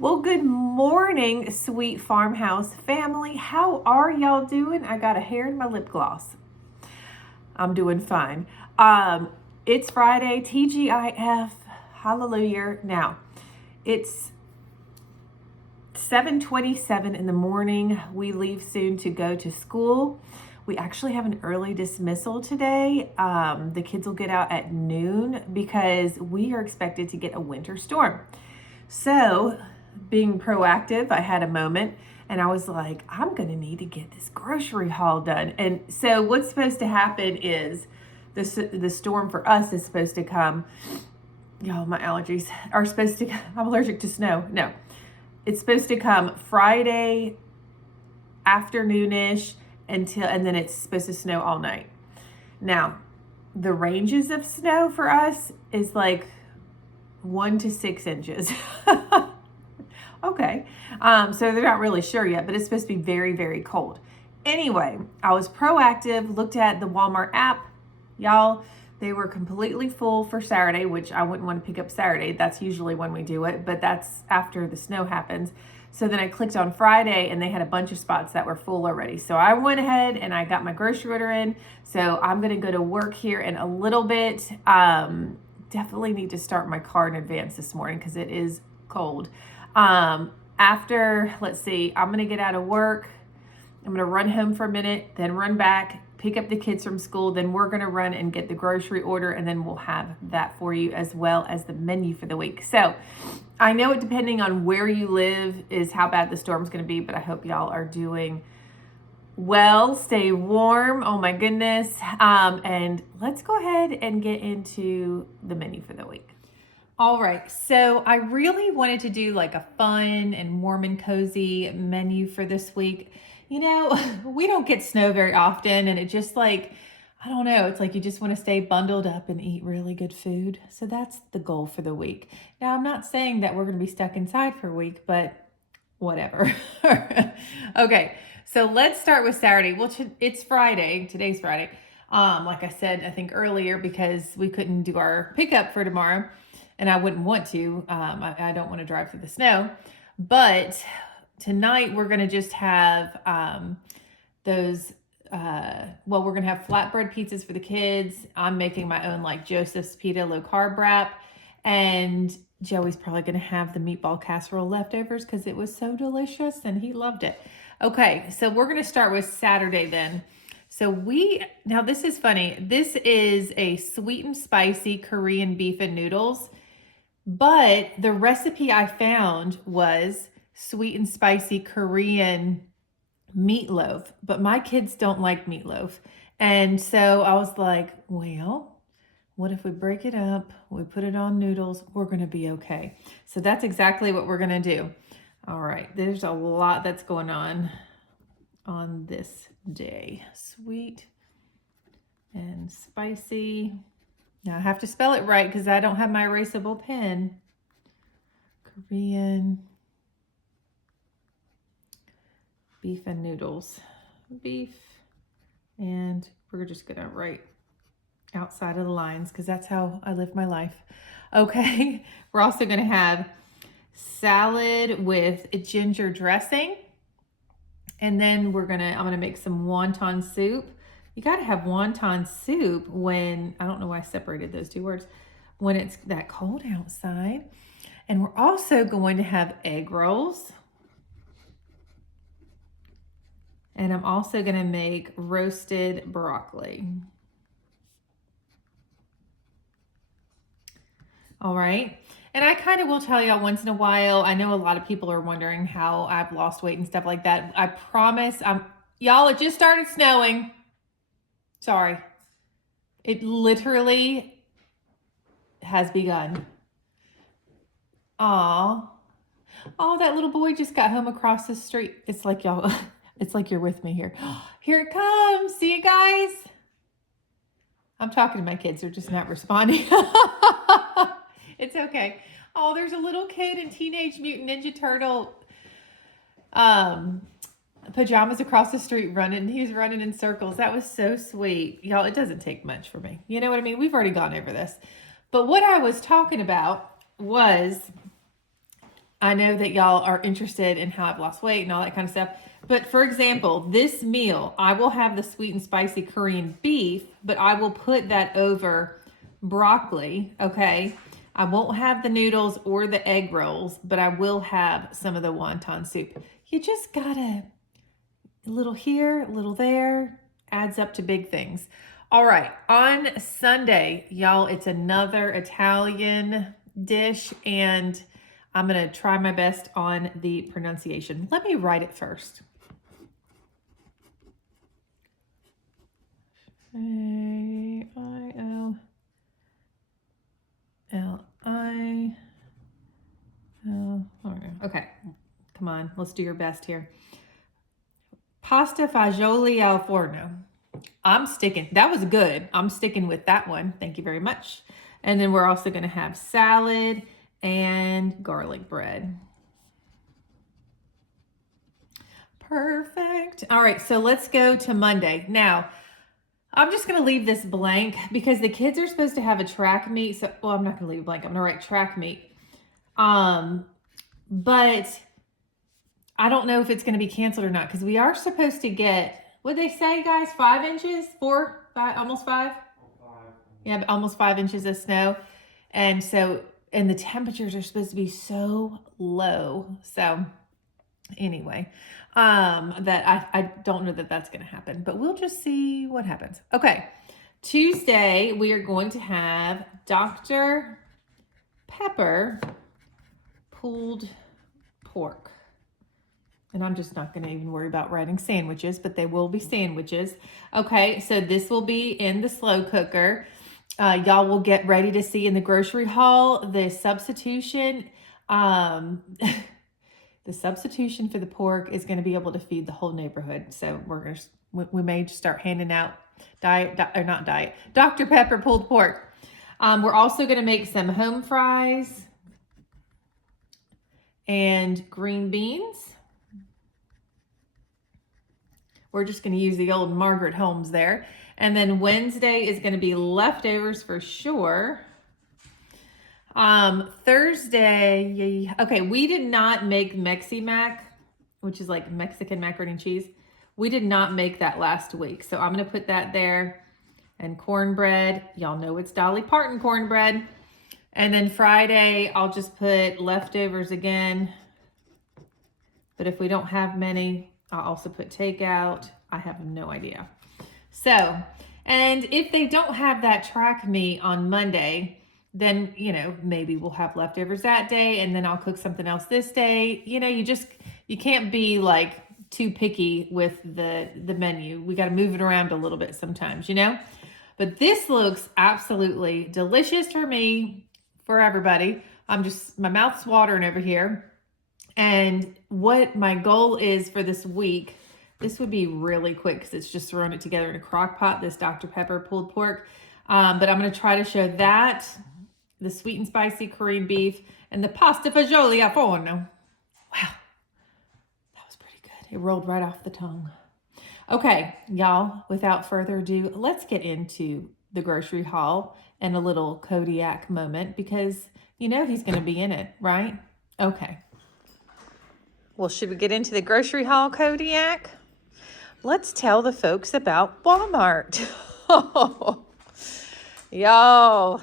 Well, good morning, sweet farmhouse family. How are y'all doing? I got a hair in my lip gloss. I'm doing fine. Um, it's Friday, TGIF. Hallelujah. Now, it's 7:27 in the morning. We leave soon to go to school. We actually have an early dismissal today. The kids will get out at noon because we are expected to get a winter storm. So, being proactive, I had a moment and I was like, I'm going to need to get this grocery haul done. And so, what's supposed to happen is the storm for us is supposed to come. Y'all, my allergies are supposed to, I'm allergic to snow. No, it's supposed to come Friday afternoonish and then it's supposed to snow all night. Now, the ranges of snow for us is like 1 to 6 inches. Okay. So they're not really sure yet, but it's supposed to be very, very cold. Anyway, I was proactive, looked at the Walmart app. Y'all, they were completely full for Saturday, which I wouldn't want to pick up Saturday. That's usually when we do it, but that's after the snow happens. So then I clicked on Friday and they had a bunch of spots that were full already. So I went ahead and I got my grocery order in. So I'm going to go to work here in a little bit. Definitely need to start my car in advance this morning because it is cold. Let's see, I'm going to get out of work. I'm going to run home for a minute, then run back, pick up the kids from school. Then we're going to run and get the grocery order. And then we'll have that for you as well as the menu for the week. So I know it depending on where you live is how bad the storm's going to be, but I hope y'all are doing well. Stay warm. Oh my goodness. And let's go ahead and get into the menu for the week. All right, so I really wanted to do like a fun and warm and cozy menu for this week. You know, we don't get snow very often, and it just like, I don't know, it's like you just want to stay bundled up and eat really good food. So that's the goal for the week. Now, I'm not saying that we're going to be stuck inside for a week, but whatever. Okay, so let's start with Saturday. Well, it's Friday. Today's Friday. Like I said, I think earlier, because we couldn't do our pickup for tomorrow. And I wouldn't want to. I don't want to drive through the snow. But tonight we're going to just have we're going to have flatbread pizzas for the kids. I'm making my own like Joseph's Pita low carb wrap. And Joey's probably going to have the meatball casserole leftovers because it was so delicious and he loved it. Okay, so we're going to start with Saturday then. So now this is funny. This is a sweet and spicy Korean beef and noodles. But the recipe I found was sweet and spicy Korean meatloaf. But my kids don't like meatloaf. And so I was like, well, what if we break it up? We put it on noodles. We're going to be okay. So that's exactly what we're going to do. All right. There's a lot that's going on this day. Sweet and spicy. Now I have to spell it right because I don't have my erasable pen. Korean beef and noodles. Beef, and we're just gonna write outside of the lines because that's how I live my life. Okay, we're also gonna have salad with ginger dressing. And then I'm gonna make some wonton soup. You gotta have wonton soup when, I don't know why I separated those two words, when it's that cold outside. And we're also going to have egg rolls. And I'm also gonna make roasted broccoli. All right. And I kind of will tell y'all once in a while, I know a lot of people are wondering how I've lost weight and stuff like that. I promise, y'all, it just started snowing. Sorry. It literally has begun. Aw. Oh, that little boy just got home across the street. It's like y'all, it's like you're with me here. Here it comes. See you guys. I'm talking to my kids. They're just not responding. It's okay. Oh, there's a little kid in Teenage Mutant Ninja Turtle pajamas across the street running. He was running in circles. That was so sweet. Y'all, it doesn't take much for me. You know what I mean? We've already gone over this. But what I was talking about was I know that y'all are interested in how I've lost weight and all that kind of stuff. But for example, this meal, I will have the sweet and spicy Korean beef, but I will put that over broccoli, okay? I won't have the noodles or the egg rolls, but I will have some of the wonton soup. You just gotta, a little here, a little there, adds up to big things. All right, on Sunday, y'all, it's another Italian dish, and I'm gonna try my best on the pronunciation. Let me write it first. A-I-O-L-I-O. Okay, come on, let's do your best here. Pasta fagioli al forno. I'm sticking, that was good. I'm sticking with that one. Thank you very much. And then we're also gonna have salad and garlic bread. Perfect. All right, so let's go to Monday. Now, I'm just gonna leave this blank because the kids are supposed to have a track meet. So, well, I'm not gonna leave it blank. I'm gonna write track meet. But I don't know if it's gonna be canceled or not because we are supposed to get, what'd they say, guys? 5 inches? 4, 5, almost 5? 5. Yeah, almost 5 inches of snow. And so, and the temperatures are supposed to be so low. So anyway, that I don't know that that's going to happen, but we'll just see what happens. Okay. Tuesday, we are going to have Dr. Pepper pulled pork. And I'm just not going to even worry about writing sandwiches, but they will be sandwiches. Okay, so this will be in the slow cooker. Y'all will get ready to see in the grocery haul the substitution. The substitution for the pork is going to be able to feed the whole neighborhood. So we may start handing out Dr. Pepper pulled pork. We're also going to make some home fries and green beans. We're just going to use the old Margaret Holmes there. And then Wednesday is going to be leftovers for sure. Thursday, okay, we did not make Mexi-Mac, which is like Mexican macaroni and cheese. We did not make that last week. So I'm going to put that there. And cornbread, y'all know it's Dolly Parton cornbread. And then Friday, I'll just put leftovers again. But if we don't have many, I'll also put takeout. I have no idea. So, and if they don't have that track meet on Monday, then, you know, maybe we'll have leftovers that day and then I'll cook something else this day. You know, you can't be like too picky with the menu. We got to move it around a little bit sometimes, you know? But this looks absolutely delicious for me, for everybody. My mouth's watering over here. And what my goal is for this week, this would be really quick because it's just throwing it together in a crock pot, this Dr. Pepper pulled pork. But I'm going to try to show that, the sweet and spicy Korean beef, and the pasta fagioli al forno. Wow, that was pretty good. It rolled right off the tongue. Okay, y'all, without further ado, let's get into the grocery haul and a little Kodiak moment because you know he's going to be in it, right? Okay. Well, should we get into the grocery haul, Kodiak? Let's tell the folks about Walmart. Y'all,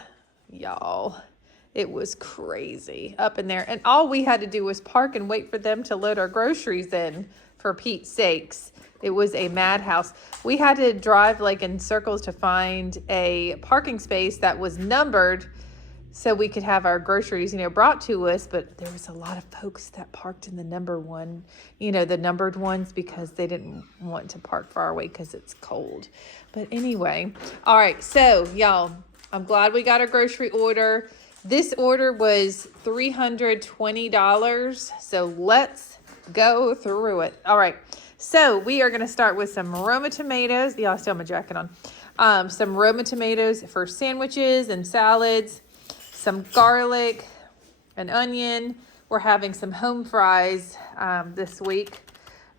it was crazy up in there. And all we had to do was park and wait for them to load our groceries in, for Pete's sakes. It was a madhouse. We had to drive like in circles to find a parking space that was numbered so we could have our groceries, you know, brought to us. But there was a lot of folks that parked in the number one, you know, the numbered ones because they didn't want to park far away because it's cold. But anyway, all right. So y'all, I'm glad we got our grocery order. This order was $320. So let's go through it. All right. So we are going to start with some Roma tomatoes. Yeah, I still have my jacket on. Some Roma tomatoes for sandwiches and salads. Some garlic, an onion. We're having some home fries this week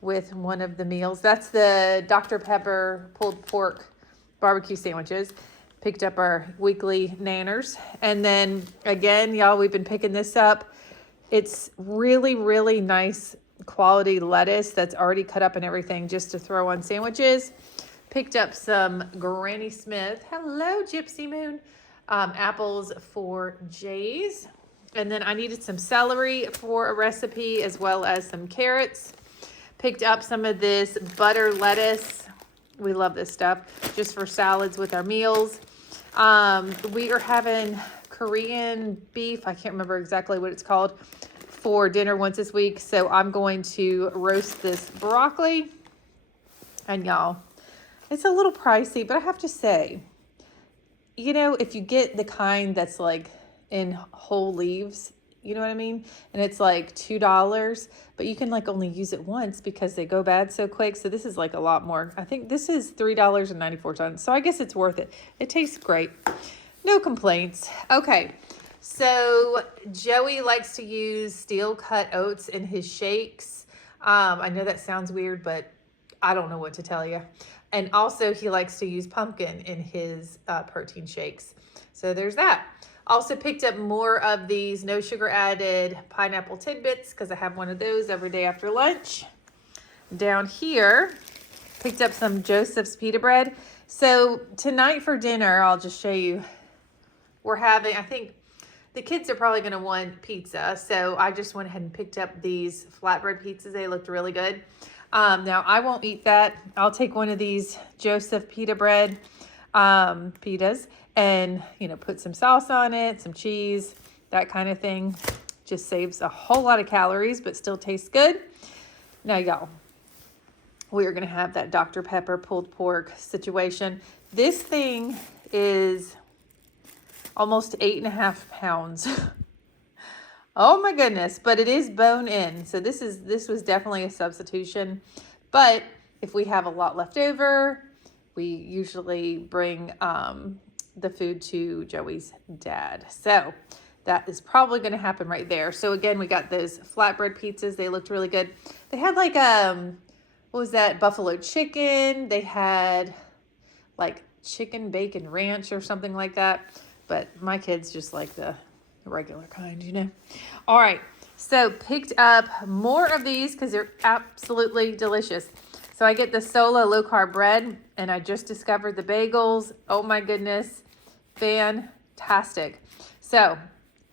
with one of the meals. That's the Dr. Pepper pulled pork barbecue sandwiches. Picked up our weekly nanners. And then again, y'all, we've been picking this up. It's really, really nice quality lettuce that's already cut up and everything just to throw on sandwiches. Picked up some Granny Smith. Hello, Gypsy Moon. Apples for Jay's. And then I needed some celery for a recipe as well as some carrots. Picked up some of this butter lettuce. We love this stuff just for salads with our meals. We are having Korean beef. I can't remember exactly what it's called for dinner once this week. So I'm going to roast this broccoli. And y'all, it's a little pricey, but I have to say, you know, if you get the kind that's like in whole leaves, you know what I mean? And it's like $2, but you can like only use it once because they go bad so quick. So this is like a lot more. I think this is $3.94. So I guess it's worth it. It tastes great. No complaints. Okay. So Joey likes to use steel cut oats in his shakes. I know that sounds weird, but I don't know what to tell you. And also he likes to use pumpkin in his protein shakes. So there's that. Also picked up more of these no sugar added pineapple tidbits because I have one of those every day after lunch. Down here, picked up some Joseph's pita bread. So tonight for dinner, I'll just show you, we're having, I think the kids are probably going to want pizza. So I just went ahead and picked up these flatbread pizzas. They looked really good. Now I won't eat that. I'll take one of these Joseph pita bread pitas and, you know, put some sauce on it, some cheese, that kind of thing. Just saves a whole lot of calories, but still tastes good. Now, y'all, we are going to have that Dr. Pepper pulled pork situation. This thing is almost 8.5 pounds. Oh my goodness, but it is bone in. So this was definitely a substitution. But if we have a lot left over, we usually bring the food to Joey's dad. So that is probably going to happen right there. So again, we got those flatbread pizzas. They looked really good. They had like, what was that? Buffalo chicken. They had like chicken bacon ranch or something like that. But my kids just like the regular kind, you know. All right. So picked up more of these because they're absolutely delicious. So I get the Solo low carb bread, and I just discovered the bagels. Oh my goodness. Fantastic. So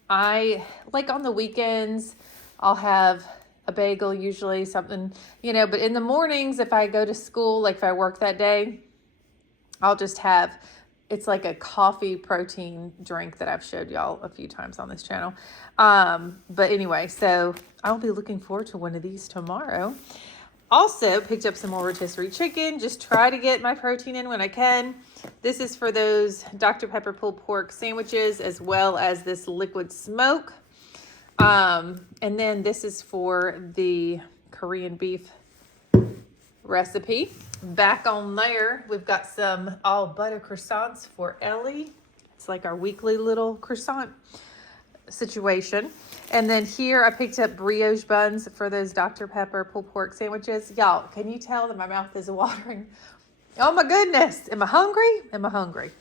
I like on the weekends, I'll have a bagel, usually something, you know, but in the mornings, if I go to school, like if I work that day, I'll just have, it's like a coffee protein drink that I've showed y'all a few times on this channel. But anyway, so I'll be looking forward to one of these tomorrow. Also picked up some more rotisserie chicken. Just try to get my protein in when I can. This is for those Dr. Pepper pulled pork sandwiches, as well as this liquid smoke. And then this is for the Korean beef recipe. Back on there, we've got some all butter croissants for Ellie. It's like our weekly little croissant situation. And then here I picked up brioche buns for those Dr. Pepper pulled pork sandwiches. Y'all, can you tell that my mouth is watering? Oh my goodness. Am I hungry? Am I hungry?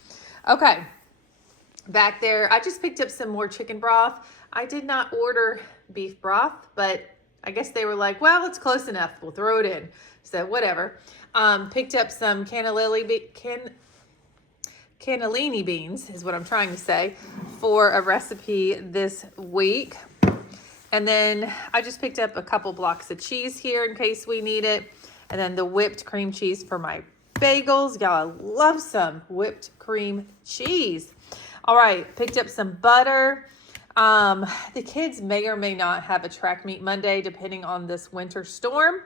Okay. Back there, I just picked up some more chicken broth. I did not order beef broth, but I guess they were like, well, it's close enough. We'll throw it in. So whatever. Picked up some cannellini beans is what I'm trying to say for a recipe this week. And then I just picked up a couple blocks of cheese here in case we need it. And then the whipped cream cheese for my bagels. Y'all, I love some whipped cream cheese. All right, picked up some butter. The kids may or may not have a track meet Monday depending on this winter storm.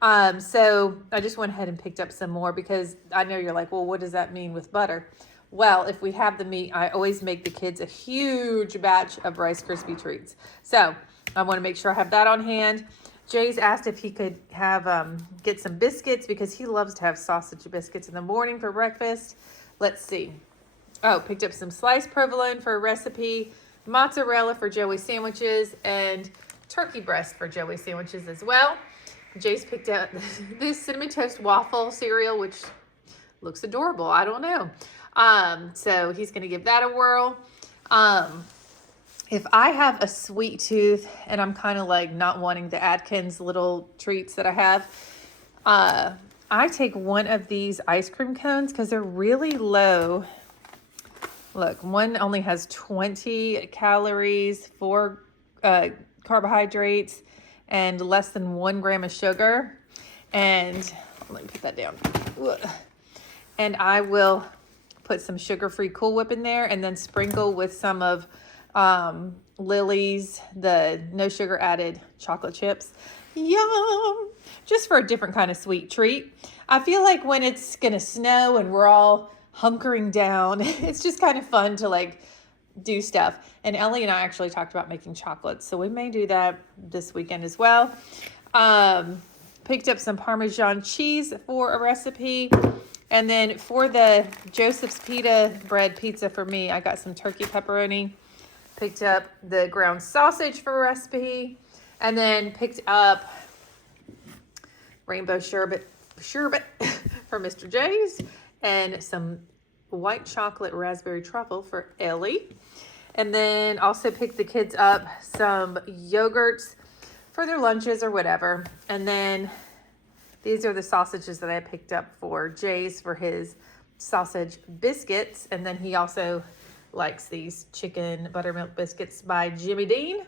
So I just went ahead and picked up some more because I know you're like, well, what does that mean with butter? Well, if we have the meat, I always make the kids a huge batch of Rice Krispie treats. So I want to make sure I have that on hand. Jay's asked if he could have get some biscuits because he loves to have sausage biscuits in the morning for breakfast. Let's see. Oh, picked up some sliced provolone for a recipe, mozzarella for Joey sandwiches, and turkey breast for Joey sandwiches as well. Jay's picked out this Cinnamon Toast Waffle cereal, which looks adorable. I don't know. So he's going to give that a whirl. if I have a sweet tooth and I'm kind of like not wanting the Atkins little treats that I have, I take one of these ice cream cones because they're really low. Look, one only has 20 calories, 4 carbohydrates, and less than 1 gram of sugar. And let me put that down. And I will put some sugar-free Cool Whip in there and then sprinkle with some of Lily's, the no sugar added chocolate chips. Yum! Just for a different kind of sweet treat. I feel like when it's gonna snow and we're all hunkering down, it's just kind of fun to like do stuff. And Ellie and I actually talked about making chocolates, so we may do that this weekend as well. Picked up some Parmesan cheese for a recipe. And then for the Joseph's Pita bread pizza for me, I got some turkey pepperoni. Picked up the ground sausage for a recipe. And then picked up rainbow sherbet for Mr. J's. And some white chocolate raspberry truffle for Ellie. And then also picked the kids up some yogurts for their lunches or whatever. And then these are the sausages that I picked up for Jay's for his sausage biscuits. And then he also likes these chicken buttermilk biscuits by Jimmy Dean.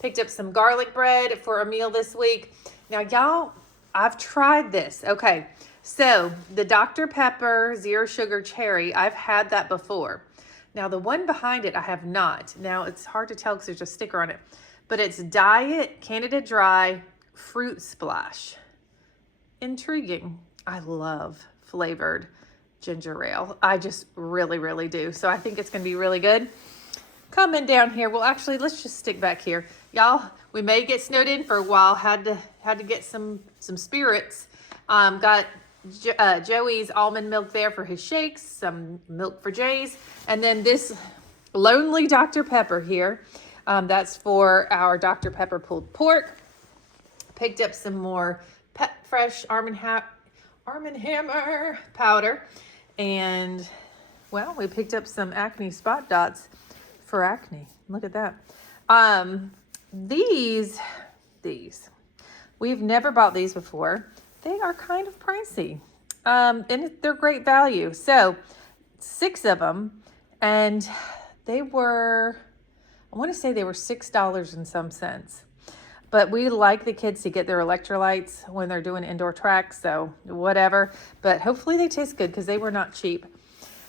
Picked up some garlic bread for a meal this week. Now, y'all, I've tried this. Okay, so the Dr. Pepper Zero Sugar Cherry, I've had that before. Now, the one behind it, I have not. Now, it's hard to tell because there's a sticker on it. But it's Diet Canada Dry Fruit Splash. Intriguing. I love flavored ginger ale. I just really, really do. So I think it's going to be really good. Coming down here. Well, actually, let's just stick back here. Y'all, we may get snowed in for a while. Had to get some spirits. Got Joey's almond milk there for his shakes. Some milk for Jay's. And then this lonely Dr. Pepper here. That's for our Dr. Pepper pulled pork. Picked up some more Pet Fresh Arm & Hammer powder. And, well, we picked up some acne spot dots for acne. Look at that. These, we've never bought these before. They are kind of pricey. And they're great value. So, 6 of them. And they were, I want to say they were $6 and some cents. But we like the kids to get their electrolytes when they're doing indoor track, so whatever. But hopefully they taste good because they were not cheap.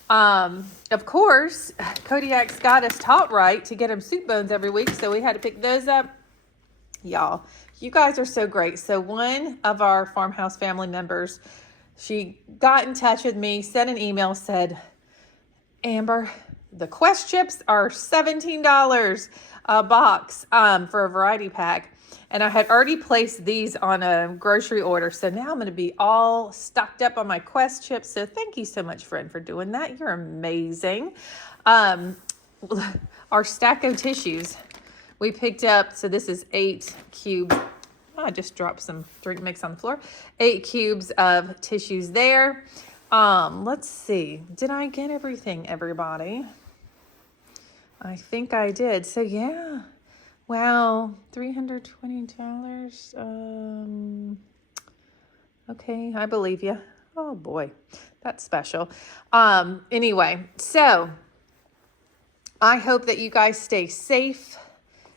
Of course, Kodiak's got us taught right to get him soup bones every week, so we had to pick those up. Y'all, you guys are so great. So one of our Farmhouse family members, she got in touch with me, sent an email, said, Amber, the Quest chips are $17 a box for a variety pack. And I had already placed these on a grocery order. So now I'm going to be all stocked up on my Quest chips. So thank you so much, friend, for doing that. You're amazing. Our Stacko tissues, we picked up. So this is 8 cubes. Oh, I just dropped some drink mix on the floor. 8 cubes of tissues there. Let's see. Did I get everything, everybody? I think I did. So yeah. Wow, $320. Okay, I believe you. Oh boy, that's special. Anyway, so I hope that you guys stay safe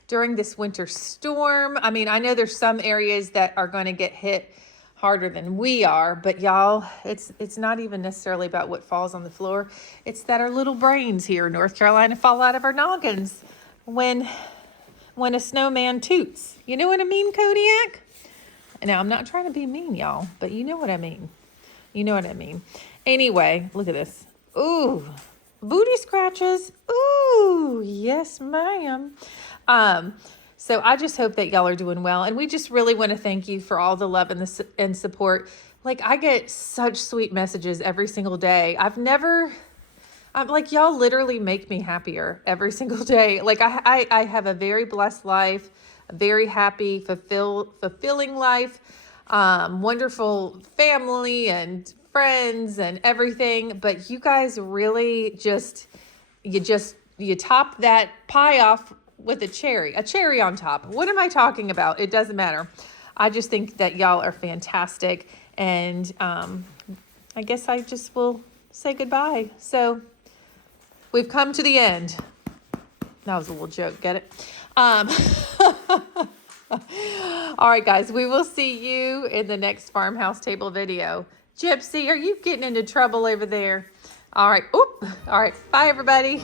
during this winter storm. I mean, I know there's some areas that are going to get hit harder than we are, but y'all, it's not even necessarily about what falls on the floor. It's that our little brains here in North Carolina fall out of our noggins when a snowman toots. You know what I mean, Kodiak? Now, I'm not trying to be mean, y'all, but you know what I mean. You know what I mean. Anyway, look at this. Ooh, booty scratches. Ooh, yes, ma'am. So I just hope that y'all are doing well. And we just really want to thank you for all the love and support. Like, I get such sweet messages every single day. I'm like, y'all literally make me happier every single day. Like I have a very blessed life, a very happy, fulfilling life, wonderful family and friends and everything. But you guys really you top that pie off with a cherry on top. What am I talking about? It doesn't matter. I just think that y'all are fantastic. And I guess I just will say goodbye. So we've come to the end. That was a little joke, get it? All right, guys, we will see you in the next Farmhouse Table video. Gypsy, are you getting into trouble over there? All right. Oop. All right. Bye, everybody.